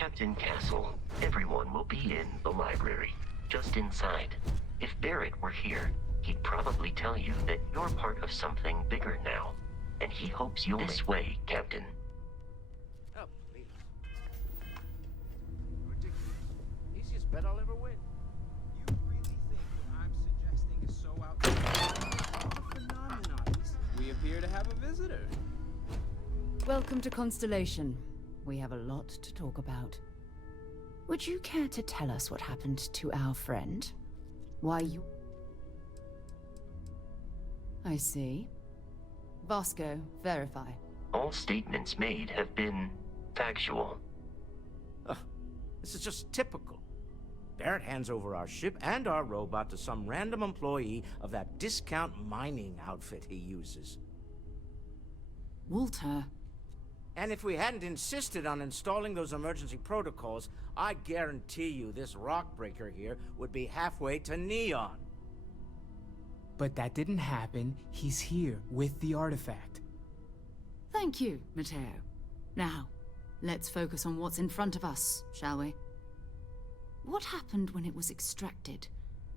Captain Castle, everyone will be in the library, just inside. If Barrett were here, he'd probably tell you that you're part of something bigger now, and he hopes you'll this way, Captain. Oh, please. Ridiculous. Easiest bet I'll ever win. You really think what I'm suggesting is so outrageous? What a phenomenon. We appear to have a visitor. Welcome to Constellation. We have a lot to talk about. Would you care to tell us what happened to our friend? Why you... I see. Vasco, verify. All statements made have been factual. This is just typical. Barrett hands over our ship and our robot to some random employee of that discount mining outfit he uses. Walter. And if we hadn't insisted on installing those emergency protocols, I guarantee you this rock breaker here would be halfway to Neon. But that didn't happen. He's here with the artifact. Thank you, Matteo. Now, let's focus on what's in front of us, shall we? What happened when it was extracted?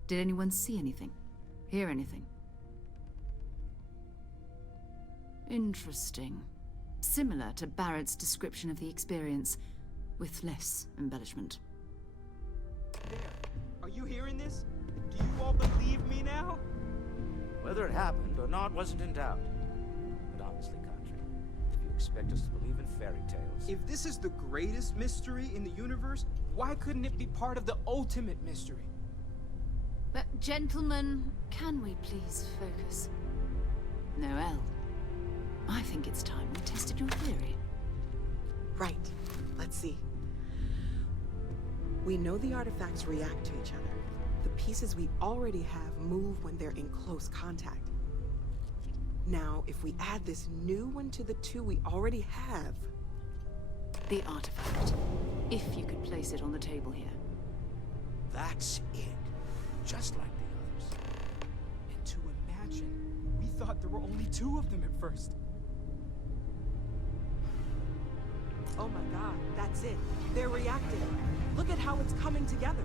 Did anyone see anything? Hear anything? Interesting. Similar to Barrett's description of the experience, with less embellishment. There. Are you hearing this? Do you all believe me now? Whether it happened or not wasn't in doubt. But honestly, Country, if you expect us to believe in fairy tales... If this is the greatest mystery in the universe, why couldn't it be part of the ultimate mystery? But gentlemen, can we please focus? Noel, I think it's time we tested your theory. Right. Let's see. We know the artifacts react to each other. The pieces we already have move when they're in close contact. Now, if we add this new one to the two we already have... The artifact. If you could place it on the table here. That's it. Just like the others. And to imagine, we thought there were only two of them at first. Oh my god, that's it. They're reacting. Look at how it's coming together.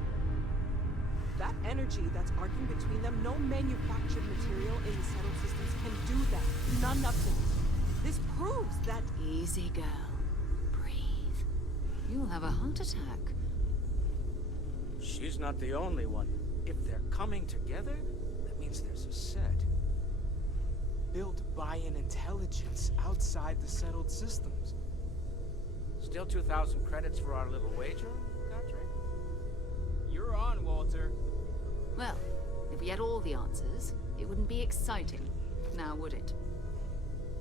That energy that's arcing between them, no manufactured material in the settled systems can do that. None of them. This proves that... Easy, girl. Breathe. You'll have a heart attack. She's not the only one. If they're coming together, that means there's a set. Built by an intelligence outside the settled systems. Still 2,000 credits for our little wager, Country? You're on, Walter. Well, if we had all the answers, it wouldn't be exciting, now would it?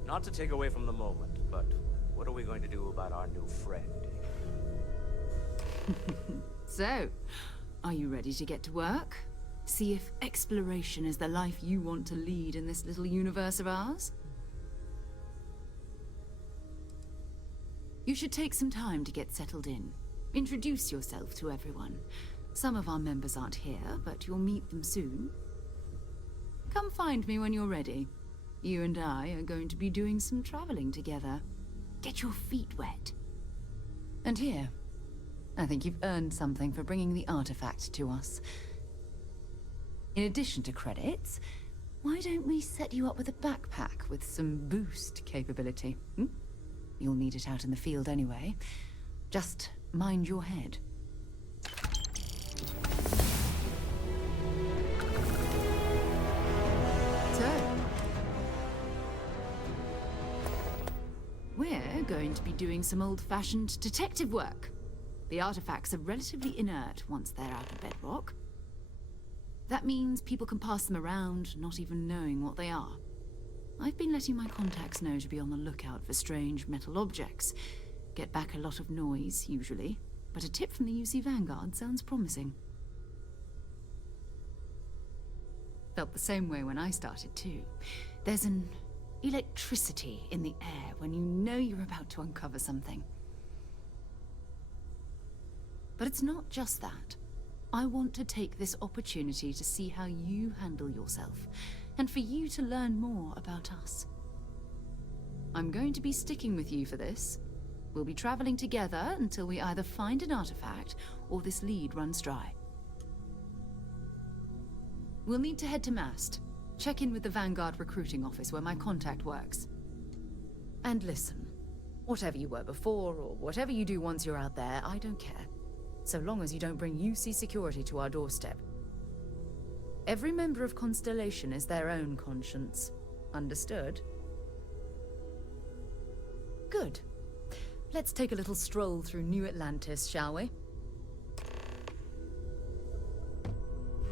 Not to take away from the moment, but what are we going to do about our new friend? So, are you ready to get to work? See if exploration is the life you want to lead in this little universe of ours? You should take some time to get settled in. Introduce yourself to everyone. Some of our members aren't here, but you'll meet them soon. Come find me when you're ready. You and I are going to be doing some traveling together. Get your feet wet. And here, I think you've earned something for bringing the artifact to us. In addition to credits, why don't we set you up with a backpack with some boost capability? You'll need it out in the field anyway. Just mind your head. So, we're going to be doing some old-fashioned detective work. The artifacts are relatively inert once they're out of bedrock. That means people can pass them around, not even knowing what they are. I've been letting my contacts know to be on the lookout for strange metal objects. Get back a lot of noise, usually, but a tip from the UC Vanguard sounds promising. Felt the same way when I started, too. There's an electricity in the air when you know you're about to uncover something. But it's not just that. I want to take this opportunity to see how you handle yourself, and for you to learn more about us. I'm going to be sticking with you for this. We'll be traveling together until we either find an artifact or this lead runs dry. We'll need to head to Mast. Check in with the Vanguard recruiting office where my contact works. And listen, whatever you were before or whatever you do once you're out there, I don't care. So long as you don't bring UC security to our doorstep. Every member of Constellation is their own conscience. Understood? Good. Let's take a little stroll through New Atlantis, shall we?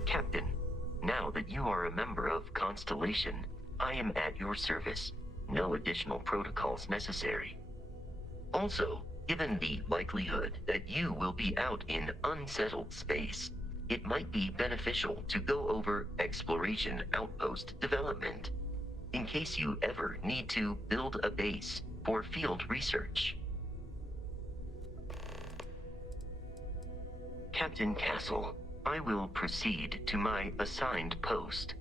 Captain, now that you are a member of Constellation, I am at your service. No additional protocols necessary. Also, given the likelihood that you will be out in unsettled space, it might be beneficial to go over exploration outpost development, in case you ever need to build a base for field research. Captain Castle, I will proceed to my assigned post.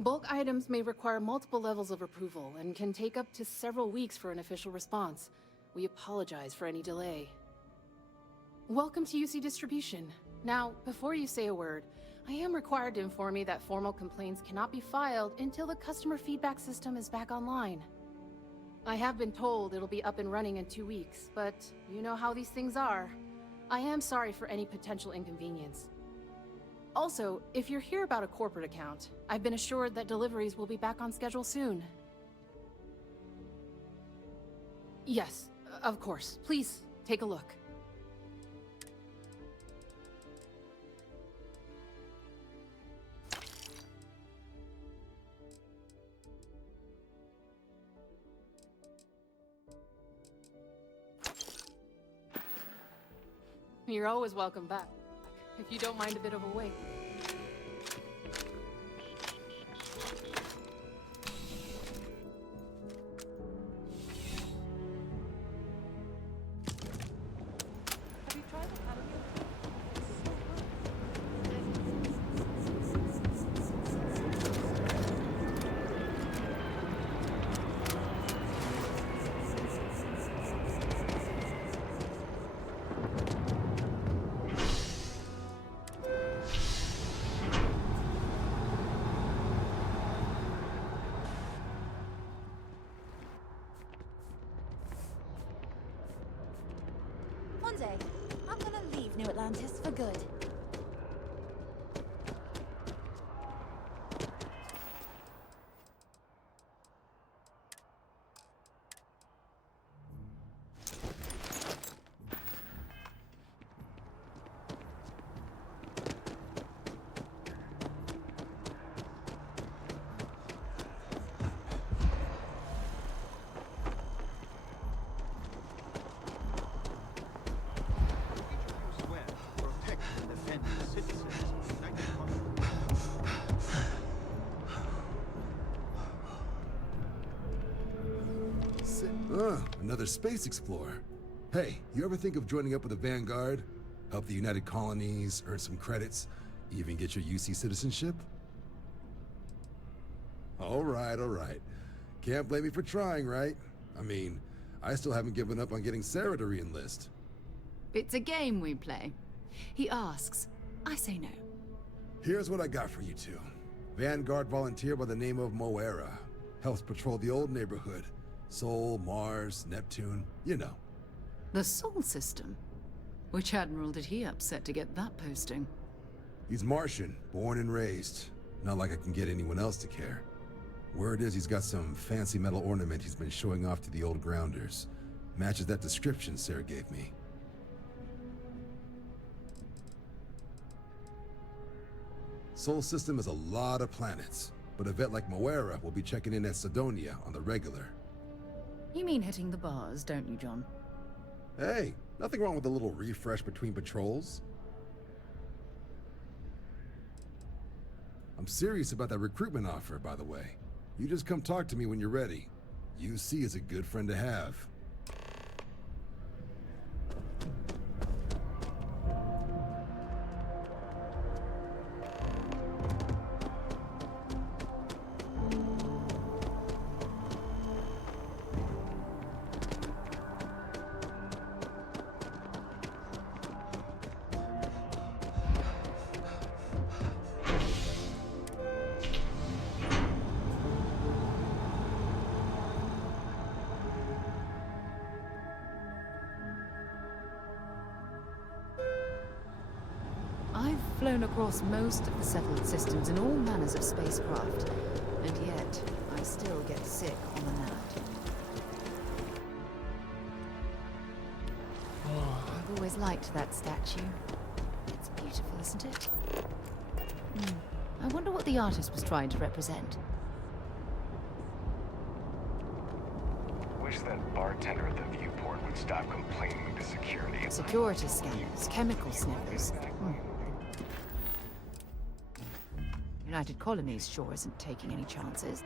Bulk items may require multiple levels of approval and can take up to several weeks for an official response. We apologize for any delay. Welcome to UC Distribution. Now, before you say a word, I am required to inform you that formal complaints cannot be filed until the customer feedback system is back online. I have been told it'll be up and running in 2 weeks, but you know how these things are. I am sorry for any potential inconvenience. Also, if you're here about a corporate account, I've been assured that deliveries will be back on schedule soon. Yes, of course. Please, take a look. You're always welcome back, if you don't mind a bit of a wait. Have you tried the patio? One day, I'm gonna leave New Atlantis for good. Another space explorer. Hey, you ever think of joining up with the Vanguard? Help the United Colonies, earn some credits, even get your UC citizenship? All right. Can't blame me for trying, right? I mean, I still haven't given up on getting Sarah to re-enlist. It's a game we play. He asks, I say no. Here's what I got for you two. Vanguard volunteer by the name of Moera. Helps patrol the old neighborhood. Sol, Mars, Neptune, you know. The Sol system? Which admiral did he upset to get that posting? He's Martian, born and raised. Not like I can get anyone else to care. Word is he's got some fancy metal ornament he's been showing off to the old grounders. Matches that description Sarah gave me. Sol system has a lot of planets, but a vet like Moera will be checking in at Sidonia on the regular. You mean hitting the bars, don't you, John? Hey, nothing wrong with a little refresh between patrols. I'm serious about that recruitment offer, by the way. You just come talk to me when you're ready. UC is a good friend to have. I've flown across most of the settled systems in all manners of spacecraft, and yet I still get sick on the mat. I've always liked that statue. It's beautiful, isn't it? I wonder what the artist was trying to represent. Wish that bartender at the viewport would stop complaining to security. Security scanners, chemical sniffers. United Colonies sure isn't taking any chances.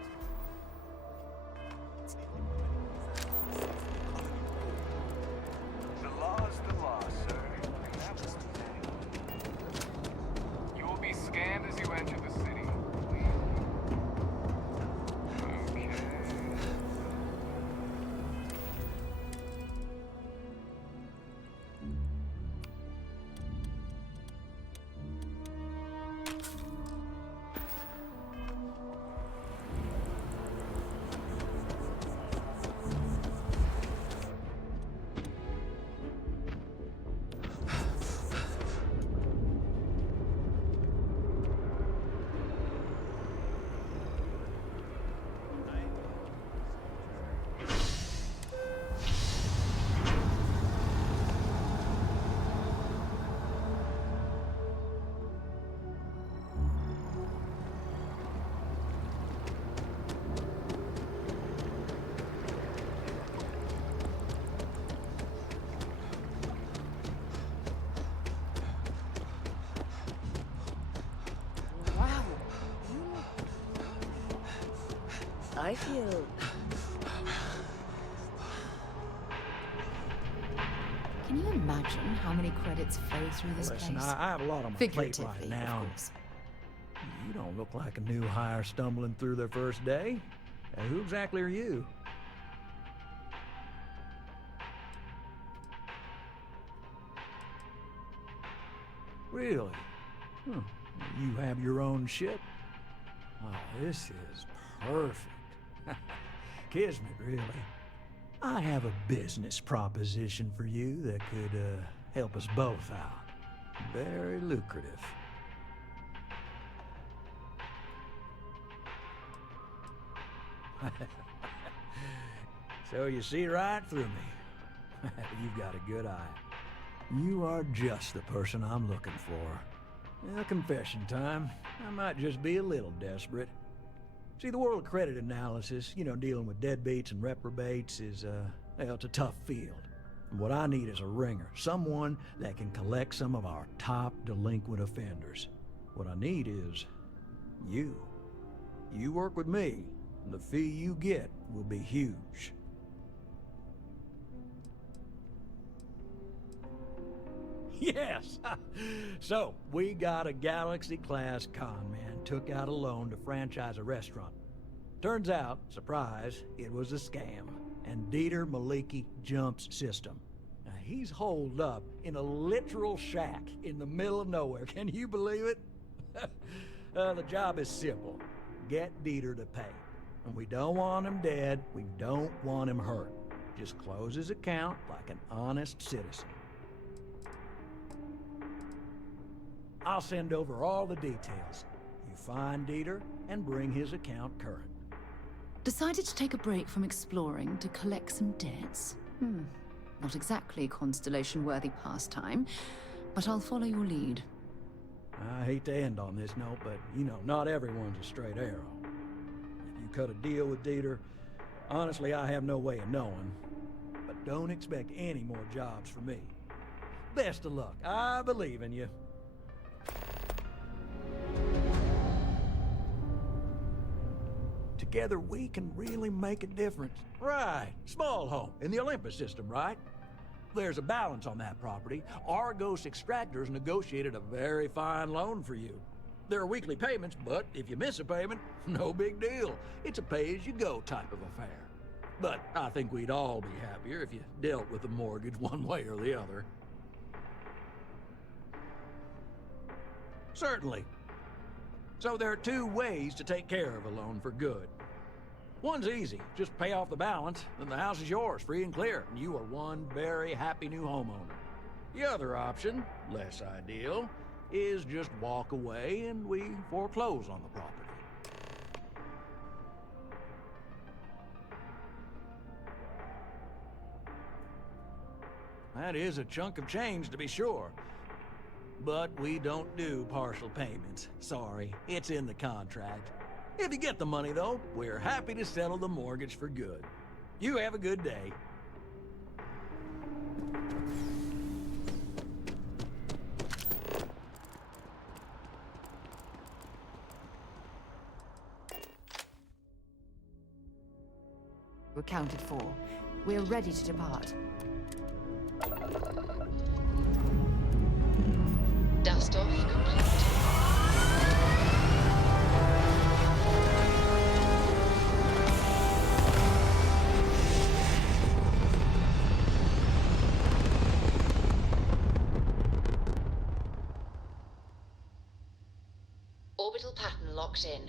The law's the law, sir. And that was the thing. You will be scanned as you enter the city. Okay. Starfield. Can you imagine how many credits flow through this Listen, place? I have a lot on my plate Figuratively, right now. of course. You don't look like a new hire stumbling through their first day. Who exactly are you? Really? Huh. You have your own ship? Oh, this is perfect. Kismet, really. I have a business proposition for you that could help us both out. Very lucrative. So you see right through me. You've got a good eye. You are just the person I'm looking for. Confession time. I might just be a little desperate. See, the world of credit analysis, dealing with deadbeats and reprobates is, well, it's a tough field. And what I need is a ringer, someone that can collect some of our top delinquent offenders. What I need is you. You work with me, and the fee you get will be huge. Yes! So, we got a Galaxy-class con man took out a loan to franchise a restaurant. Turns out, surprise, it was a scam, and Dieter Maliki jumps system. Now, he's holed up in a literal shack in the middle of nowhere. Can you believe it? The job is simple. Get Dieter to pay. And we don't want him dead, we don't want him hurt. Just close his account like an honest citizen. I'll send over all the details. You find Dieter and bring his account current. Decided to take a break from exploring to collect some debts? Not exactly Constellation-worthy pastime, but I'll follow your lead. I hate to end on this note, but, not everyone's a straight arrow. If you cut a deal with Dieter, honestly, I have no way of knowing. But don't expect any more jobs for me. Best of luck. I believe in you. Together we can really make a difference. Right. Small home in the Olympus system, right? There's a balance on that property. Argos Extractors negotiated a very fine loan for you. There are weekly payments, but if you miss a payment, no big deal. It's a pay-as-you-go type of affair. But I think we'd all be happier if you dealt with the mortgage one way or the other. Certainly. So there are two ways to take care of a loan for good. One's easy. Just pay off the balance, then the house is yours, free and clear, and you are one very happy new homeowner. The other option, less ideal, is just walk away and we foreclose on the property. That is a chunk of change, to be sure. But we don't do partial payments. Sorry, it's in the contract. If you get the money, though, we're happy to settle the mortgage for good. You have a good day. Accounted for. We're ready to depart. Dust off complete. Orbital pattern locked in.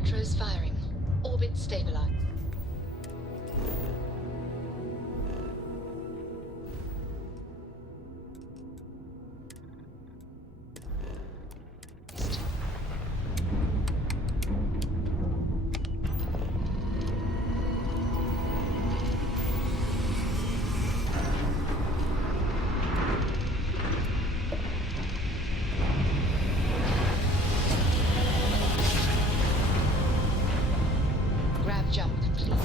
Electros firing. Orbit stabilized. Grav jump complete.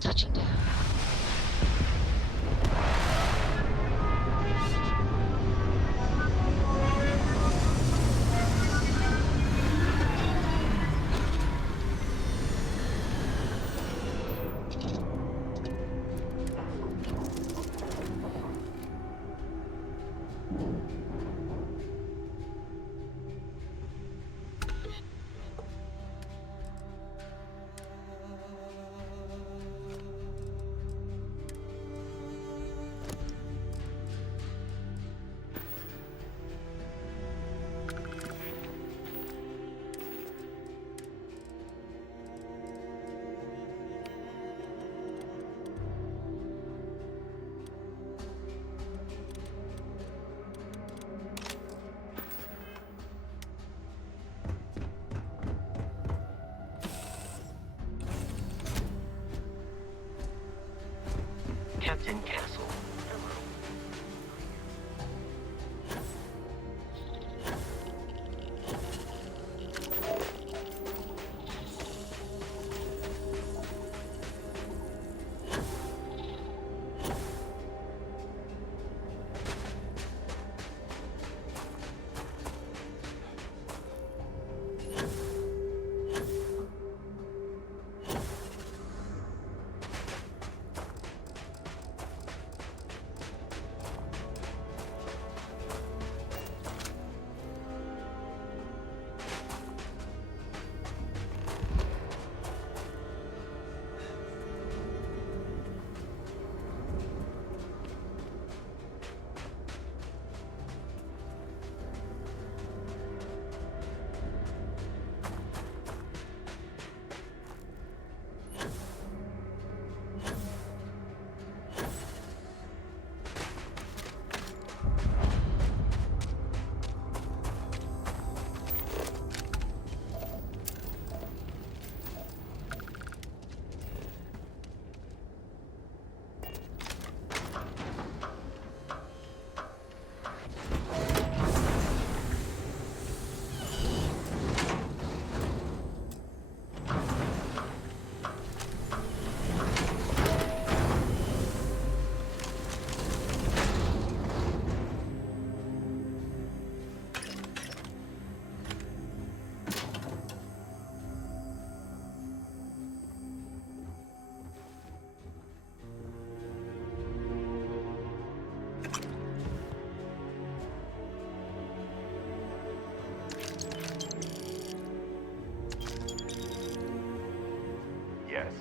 Touching down. Captain Castle. Yes.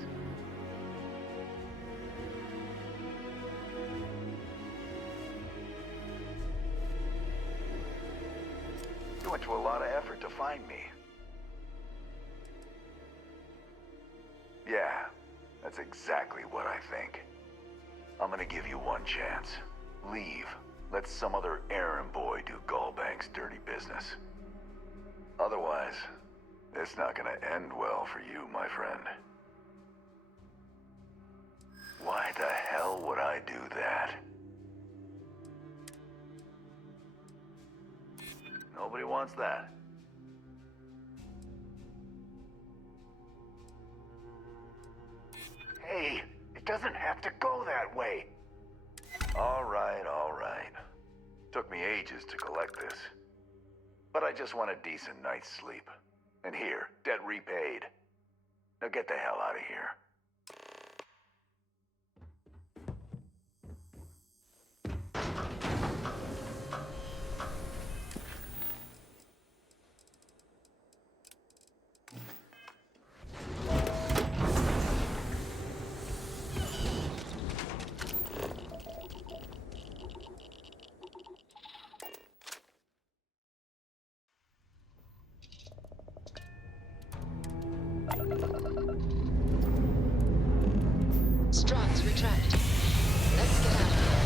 You went to a lot of effort to find me. Yeah, that's exactly what I think. I'm gonna give you one chance. Leave. Let some other errand boy do Gallbank's dirty business. Otherwise, it's not gonna end well for you, my friend. Why the hell would I do that? Nobody wants that. Hey, it doesn't have to go that way. All right, all right. Took me ages to collect this. But I just want a decent night's sleep. And here, debt repaid. Now get the hell out of here. Struts retract. Let's get out of here.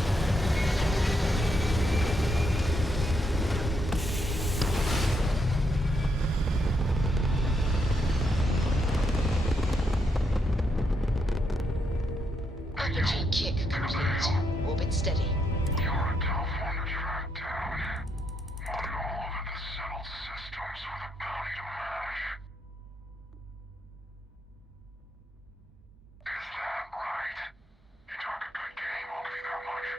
Apogee kick complete. Orbit steady. You're a tough one to track down. Wanted all over the settled systems with a bounty to match. Is that right? You talk a good game, I'll give you that much.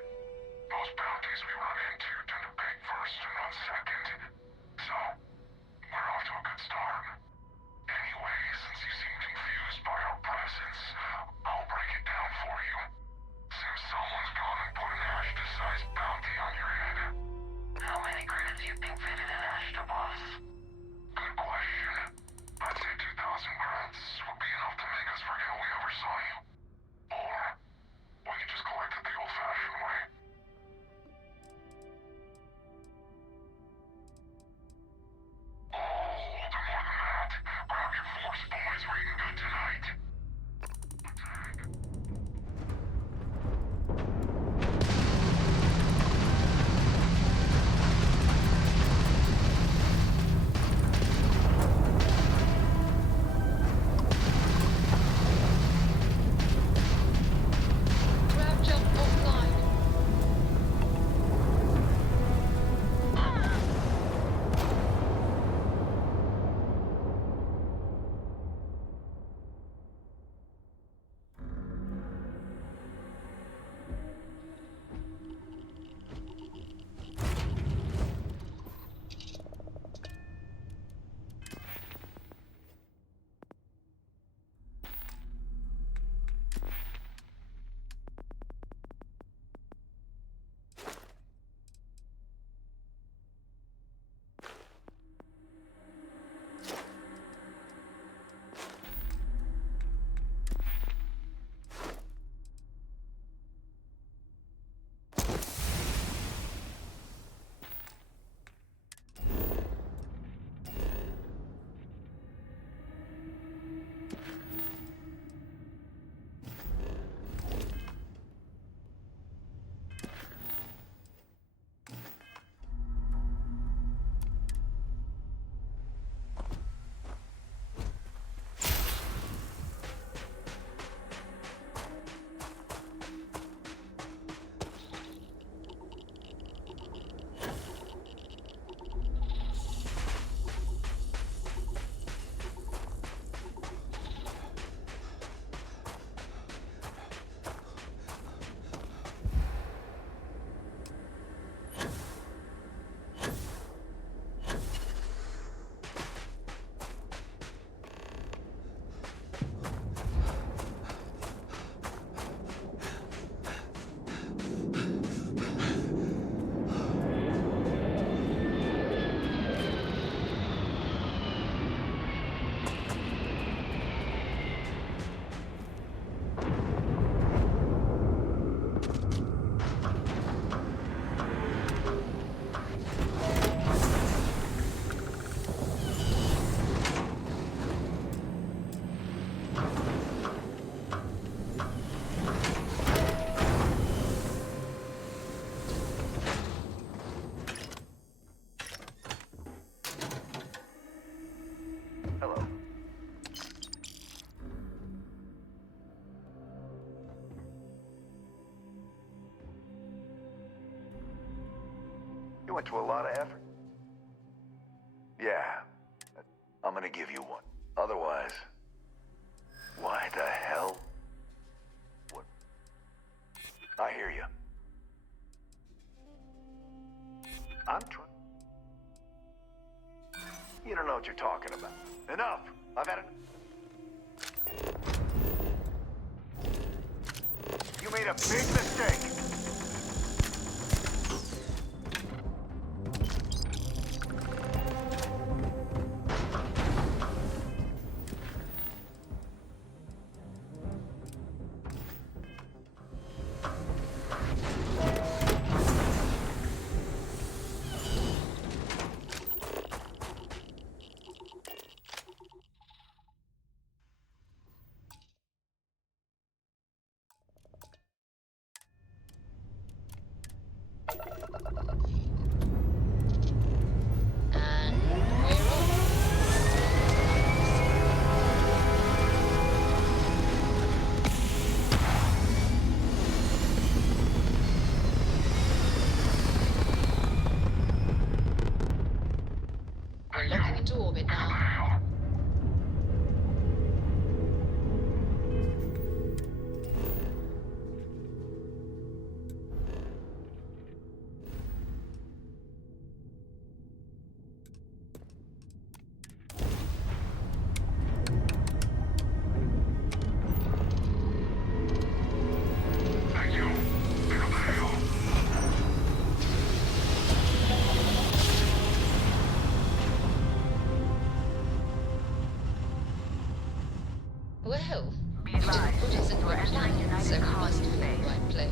Most bounties we run into tend to beg first and run second. So, we're off to a good start. Anyway, since you seem confused by our presence, I'll break it down for you. Seems someone's gone and put an Ashta-sized bounty on your head. How many credits you think fitted in Ashta, boss? Good question. I'd say 2,000 credits would be enough to make us forget we ever saw you. Or, we could just collect it the old-fashioned way. Oh, we'll do more than that. Grab your force boys, we're eating good tonight. Grab jump offline. Hello. You went to a lot of effort. Yeah. I'm gonna give you one. Otherwise, why the hell? What? I hear you. I'm trying. You don't know what you're talking about. Enough! I've had it. You made a big mistake!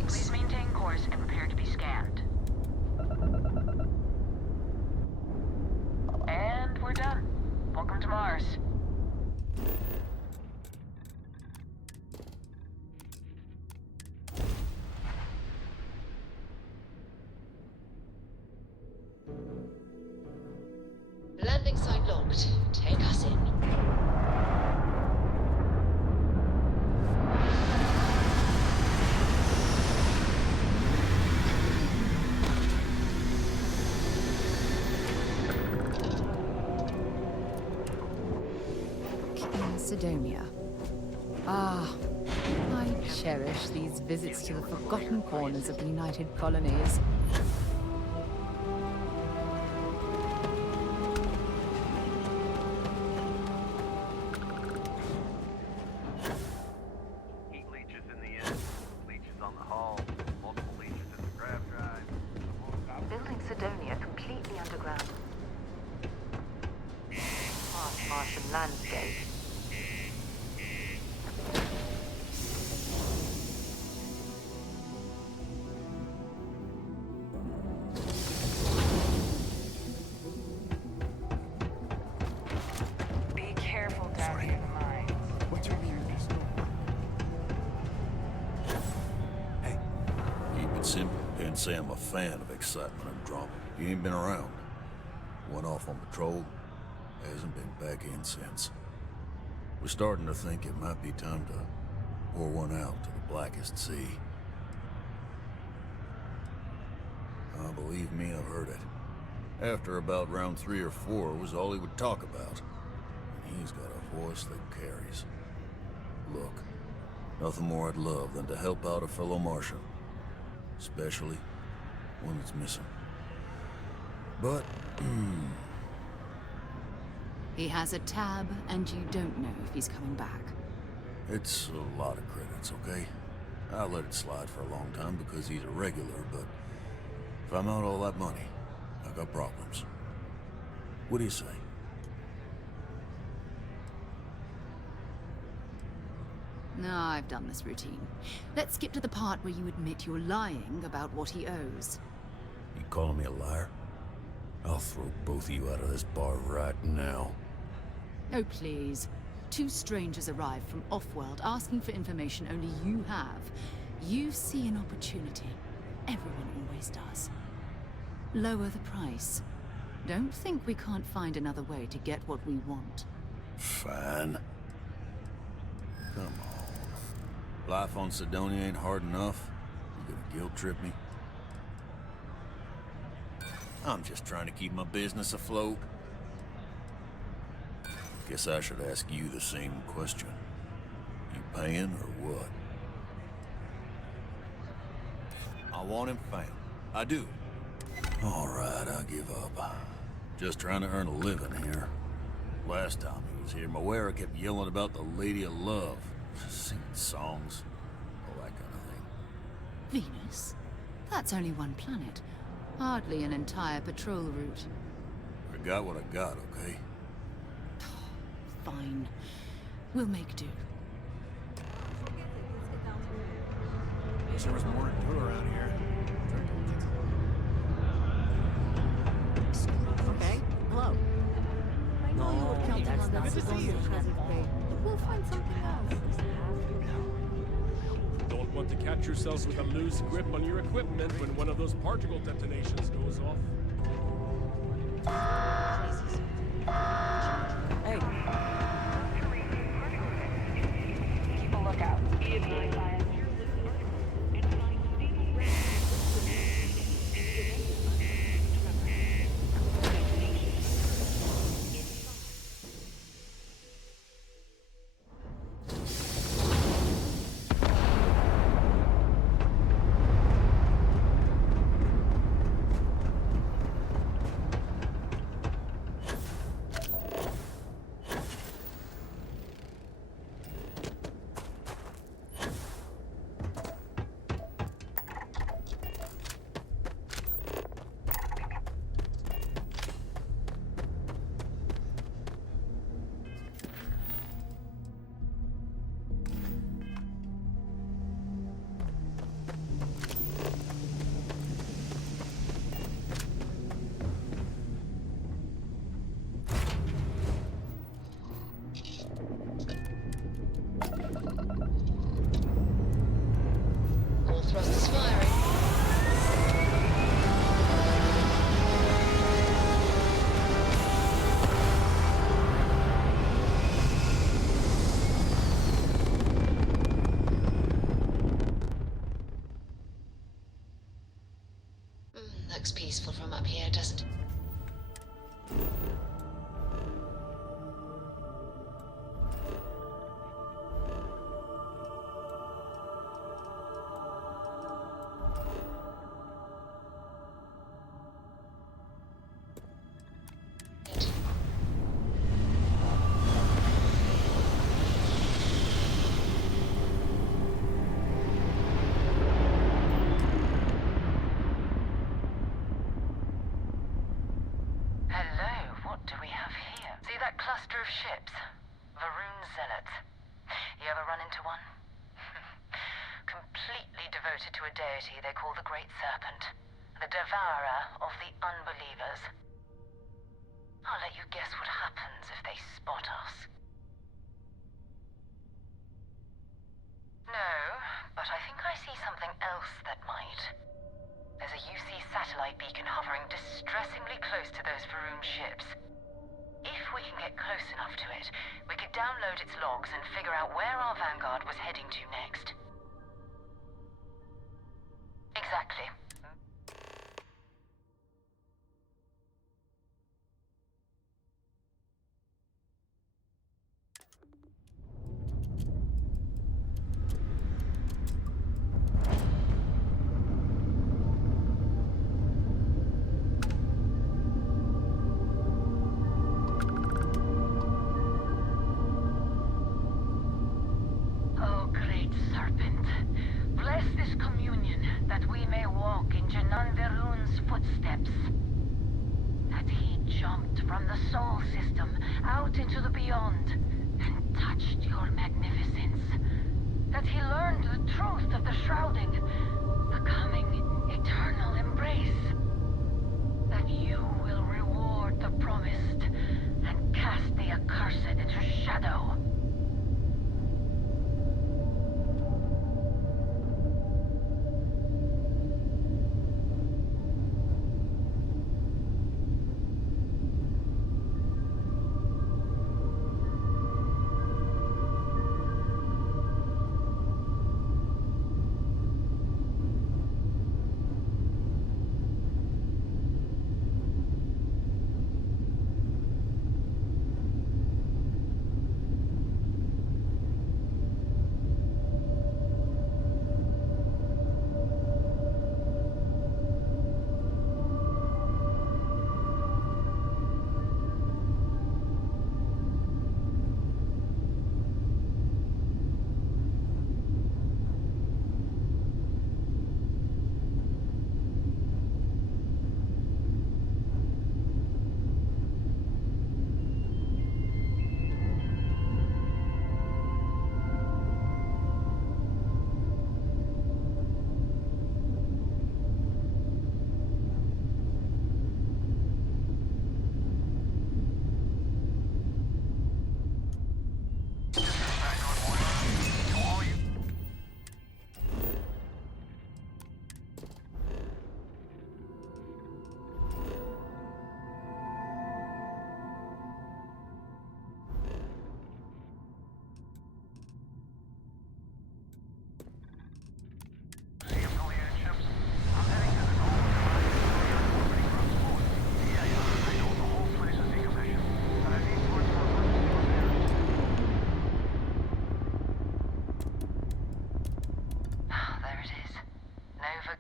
Please maintain course and prepare to be scanned. And we're done. Welcome to Mars. Landing site locked. Take us in. Sidonia. Ah, I cherish these visits to the forgotten corners of the United Colonies. Heat leeches in the end, leeches on the hull, multiple leeches in the grav drive. Building Sidonia completely underground. Harsh Martian landscape. Be careful down in the mines. What's your name? Hey, keep it simple. Can't say I'm a fan of excitement and drama. He ain't been around. Went off on patrol. Hasn't been back in since. We're starting to think it might be time to pour one out to the blackest sea. Believe me, I've heard it. After about round 3 or 4 was all he would talk about. And he's got a voice that carries. Look, nothing more I'd love than to help out a fellow Martian. Especially one that's missing. But, He has a tab, and you don't know if he's coming back. it's a lot of credits, okay? I let it slide for a long time because he's a regular, but if I'm out all that money, I got problems. What do you say? No, I've done this routine. Let's skip to the part where you admit you're lying about what he owes. You calling me a liar? I'll throw both of you out of this bar right now. Oh, please. 2 strangers arrive from off-world asking for information only you have. You see an opportunity. Everyone always does. Lower the price. Don't think we can't find another way to get what we want. Fine. Come on. Life on Sidonia ain't hard enough. You gonna guilt trip me? I'm just trying to keep my business afloat. Guess I should ask you the same question. You paying or what? I want him found. I do. All right, I give up. Just trying to earn a living here. Last time he was here, Moira kept yelling about the Lady of Love. Singing songs. All that kind of thing. Venus? That's only one planet. Hardly an entire patrol route. I got what I got, okay? Fine. We'll make do. Wish there was more to do around here. Okay, hello. No, that's not Good to see you. We'll find something else. Don't want to catch yourselves with a loose grip on your equipment when one of those particle detonations goes off. Hey. Keep a lookout. looks peaceful from up here, doesn't it? Hello, what do we have here? See that cluster of ships? Varun Zealots. You ever run into one? Completely devoted to a deity they call the Great Serpent, the devourer of the unbelievers. I'll let you guess what happens if they spot us. No, but I think I see something else that might. There's a UC satellite beacon hovering distressingly close to those Varun ships. If we can get close enough to it, we could download its logs and figure out where our vanguard was heading to next. Exactly. Oh, great serpent, bless this communion that we may walk in Janan Verun's footsteps. That he jumped from the Sol system out into the beyond and touched your magnificence. That he learned the truth of the shrouding, the coming eternal embrace. That you will reward the promised and cast the accursed into shadow.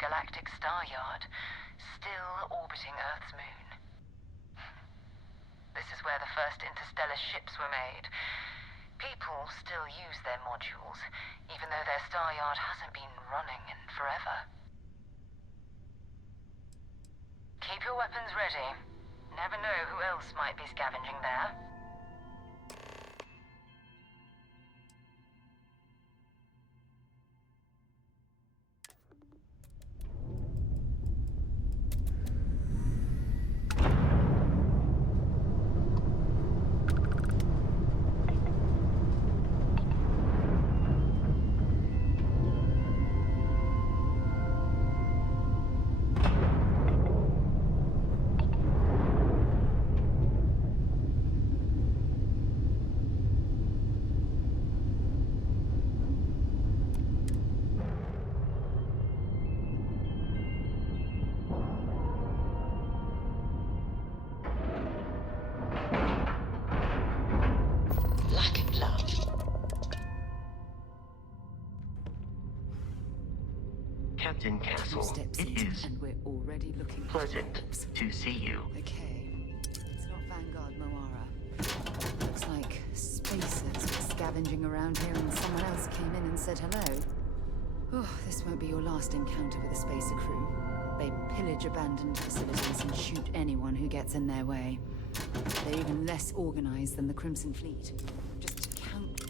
Galactic Star Yard, still orbiting Earth's moon. This is where the first interstellar ships were made. People still use their modules, even though their star yard hasn't been running in forever. Keep your weapons ready. Never know who else might be scavenging there. Captain Two Castle, steps it in, is and we're already looking pleasant to see you. Okay, it's not Vanguard Moara. Looks like spacers were scavenging around here and someone else came in and said hello. Oh, this won't be your last encounter with a spacer crew. They pillage abandoned facilities and shoot anyone who gets in their way. They're even less organized than the Crimson Fleet. Just to count.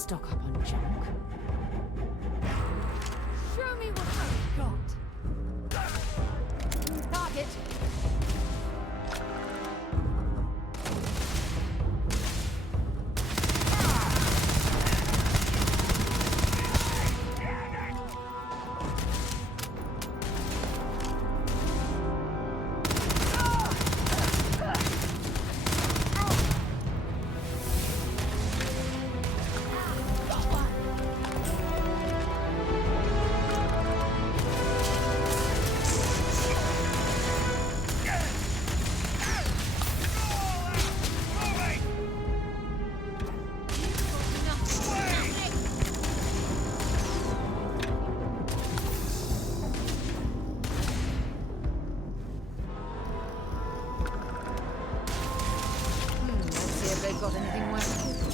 stock up on junk. Show me what you've got. Target. Got anything worth keeping?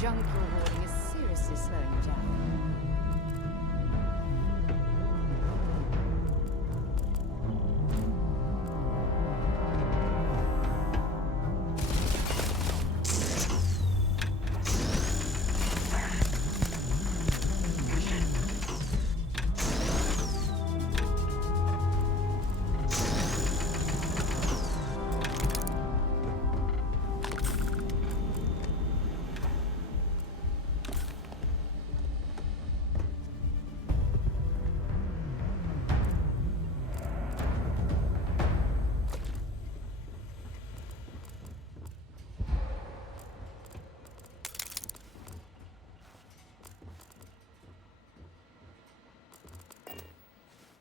Junk you're hoarding is seriously slowing you down.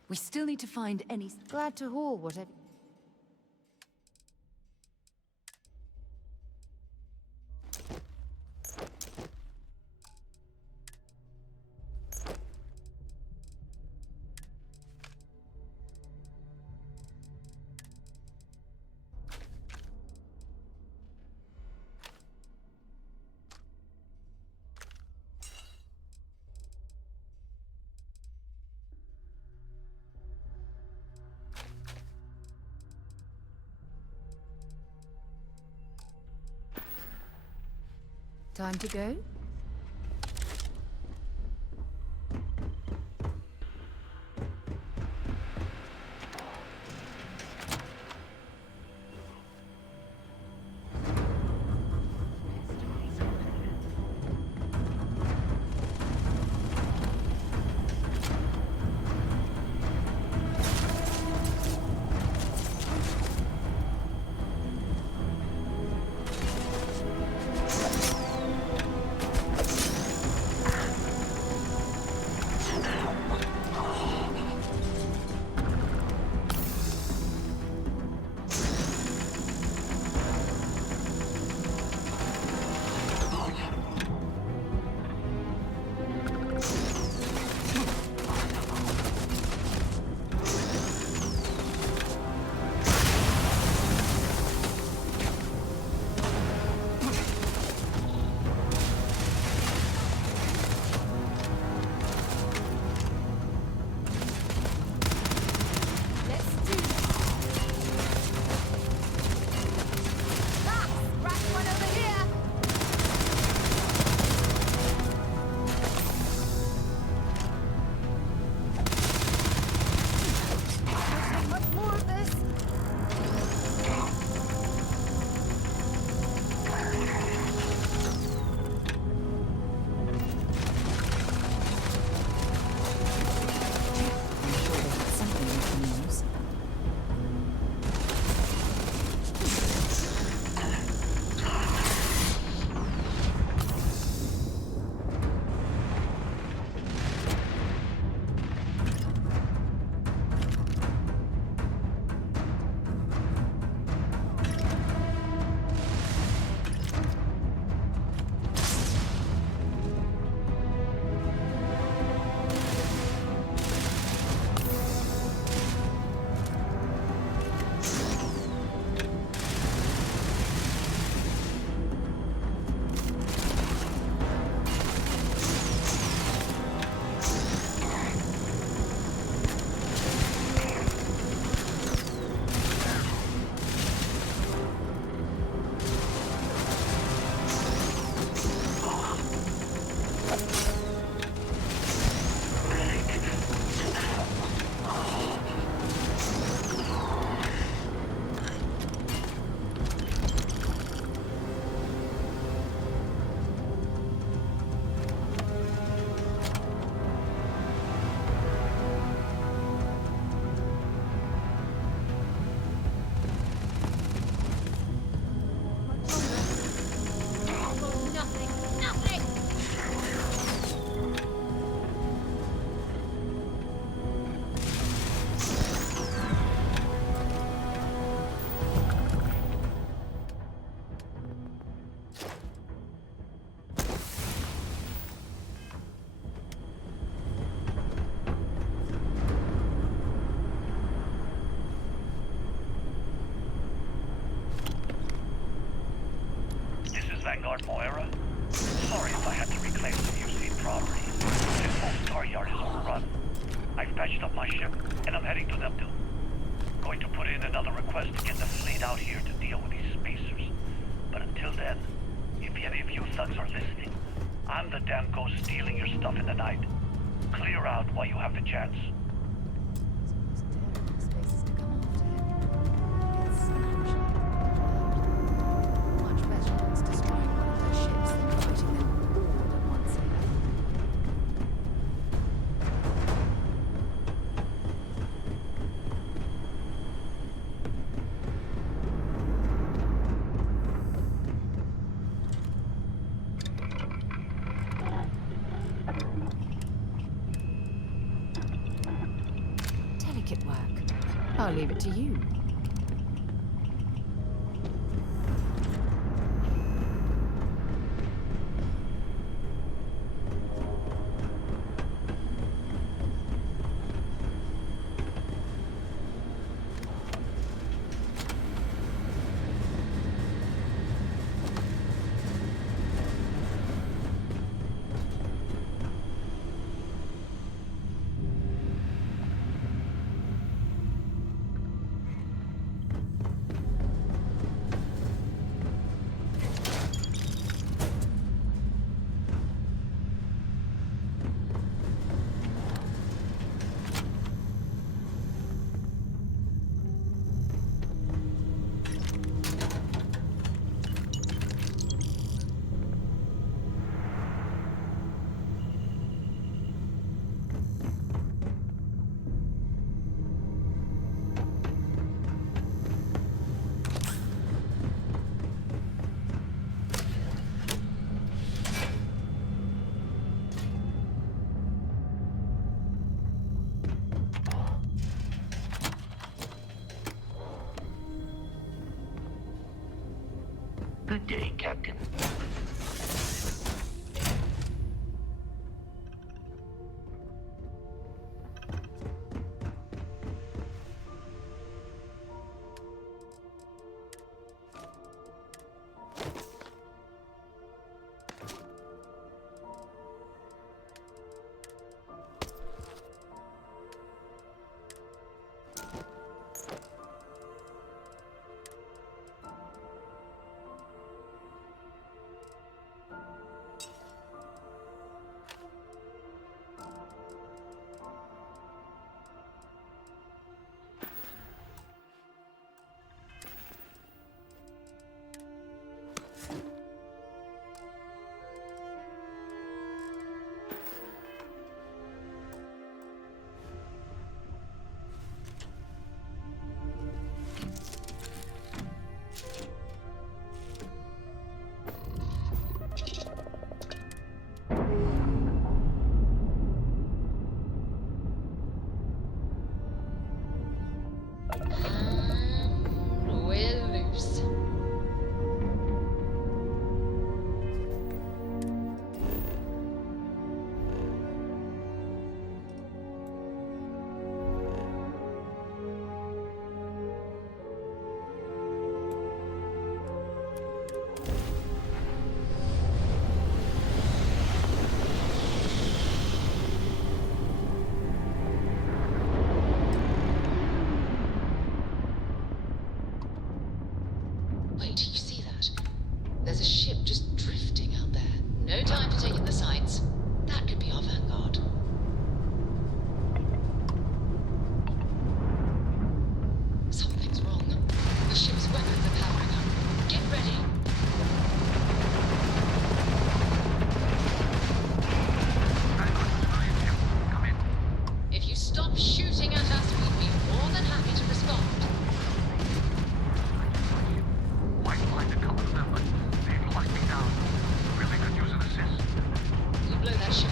We still need to find any... Glad to haul whatever. Time to go? Vanguard Moira. Sorry if I had to reclaim some UC property. This whole star yard is overrun. I've patched up my ship, and I'm heading to Neptune. Going to put in another request to get the fleet out here to deal with these spacers. But until then, if any of you thugs are listening, I'm the damn ghost stealing your stuff in the night. Clear out while you have the chance. I'll leave it to you. Good day, Captain. We're loose. Wait, you see that? There's a ship just drifting out there. No time to take in the sights. That could be our vanguard. Something's wrong. The ship's weapons are powering up. Get ready. If you stop shooting at us, we'd be more than happy to respond. Might find a couple of them, but they've locked me down. Really could use an assist. We blow that ship.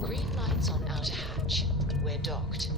Green lights on outer hatch. We're docked.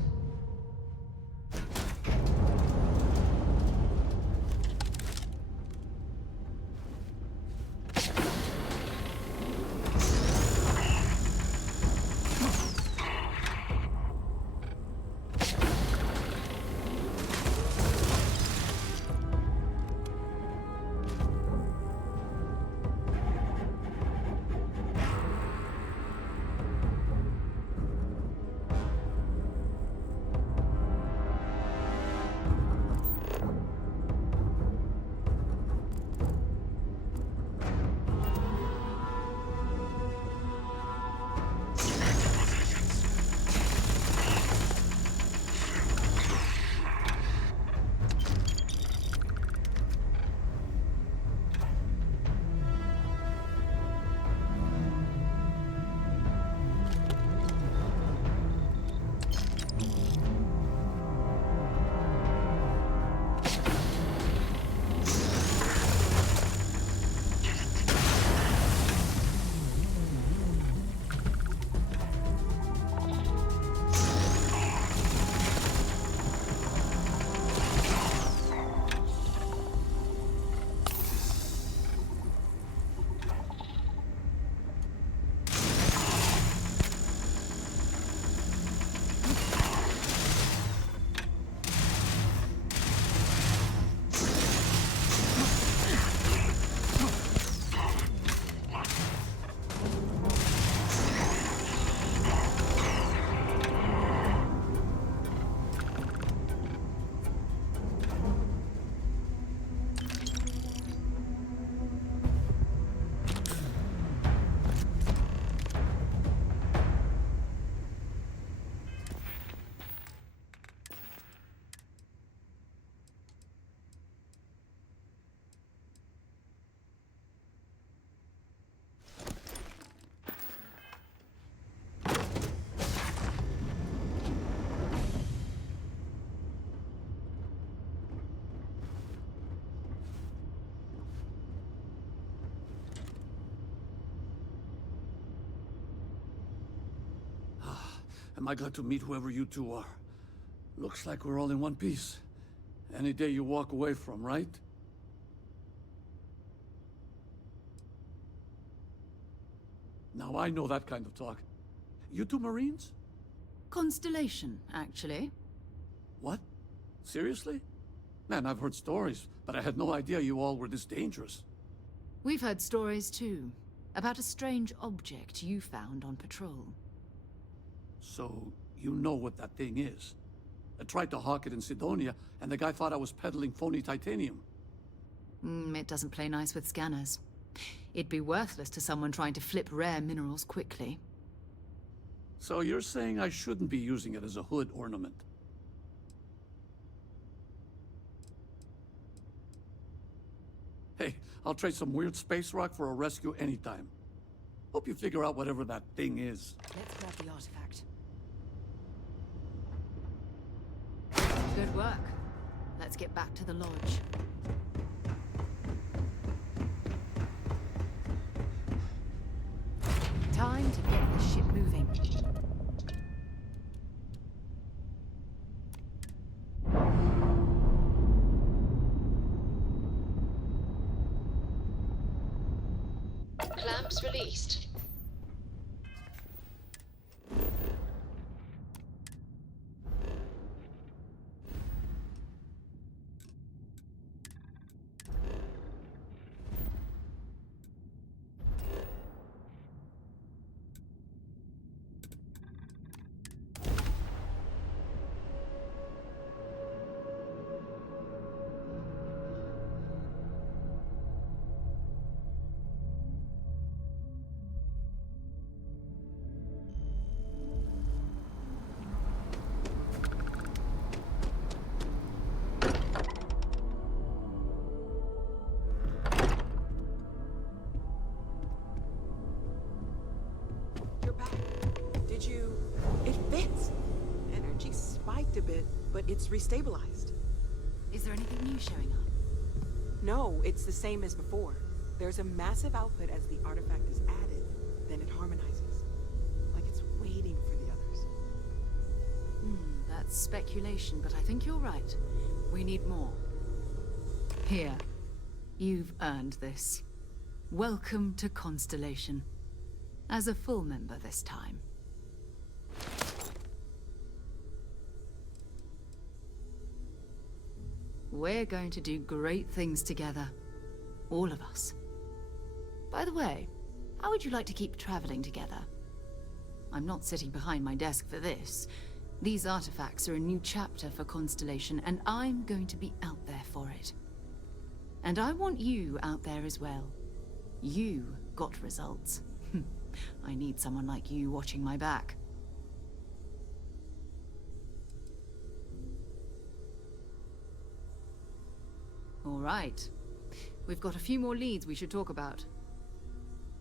Am I glad to meet whoever you two are. Looks like we're all in one piece. Any day you walk away from, right? Now I know that kind of talk. You two Marines? Constellation, actually. What? Seriously? Man, I've heard stories, but I had no idea you all were this dangerous. We've heard stories too, about a strange object you found on patrol. So, you know what that thing is? I tried to hawk it in Sidonia, and the guy thought I was peddling phony titanium. It doesn't play nice with scanners. It'd be worthless to someone trying to flip rare minerals quickly. So you're saying I shouldn't be using it as a hood ornament? Hey, I'll trade some weird space rock for a rescue anytime. Hope you figure out whatever that thing is. Let's grab the artifact. Good work. Let's get back to the lodge. Time to get the ship moving. Clamps released. A bit, but it's restabilized. Is there anything new showing up? No, it's the same as before. There's a massive output as the artifact is added, then it harmonizes. Like it's waiting for the others. That's speculation, but I think you're right. We need more. Here. You've earned this. Welcome to Constellation. As a full member this time. We're going to do great things together. All of us. By the way, how would you like to keep traveling together? I'm not sitting behind my desk for this. These artifacts are a new chapter for Constellation, and I'm going to be out there for it. And I want you out there as well. You got results. I need someone like you watching my back. All right. We've got a few more leads we should talk about.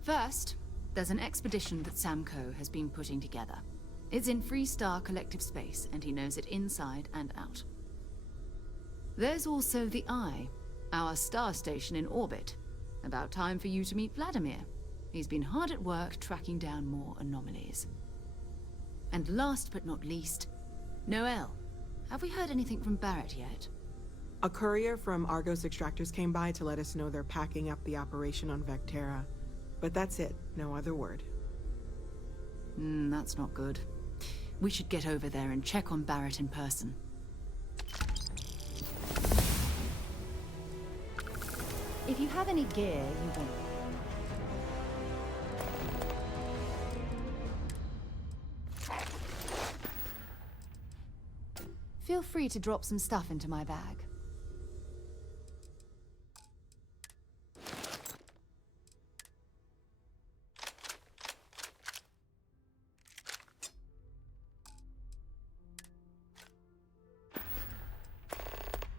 First, there's an expedition that Samco has been putting together. It's in Freestar Collective Space, and he knows it inside and out. There's also the Eye, our star station in orbit. About time for you to meet Vladimir. He's been hard at work tracking down more anomalies. And last but not least, Noel. Have we heard anything from Barrett yet? A courier from Argos Extractors came by to let us know they're packing up the operation on Vectera. But that's it, no other word. That's not good. We should get over there and check on Barrett in person. If you have any gear you want... Feel free to drop some stuff into my bag.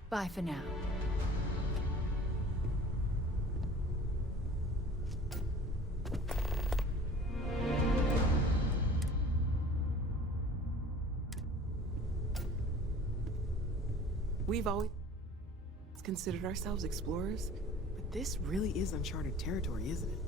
Bye for now. We've always considered ourselves explorers, but this really is uncharted territory, isn't it?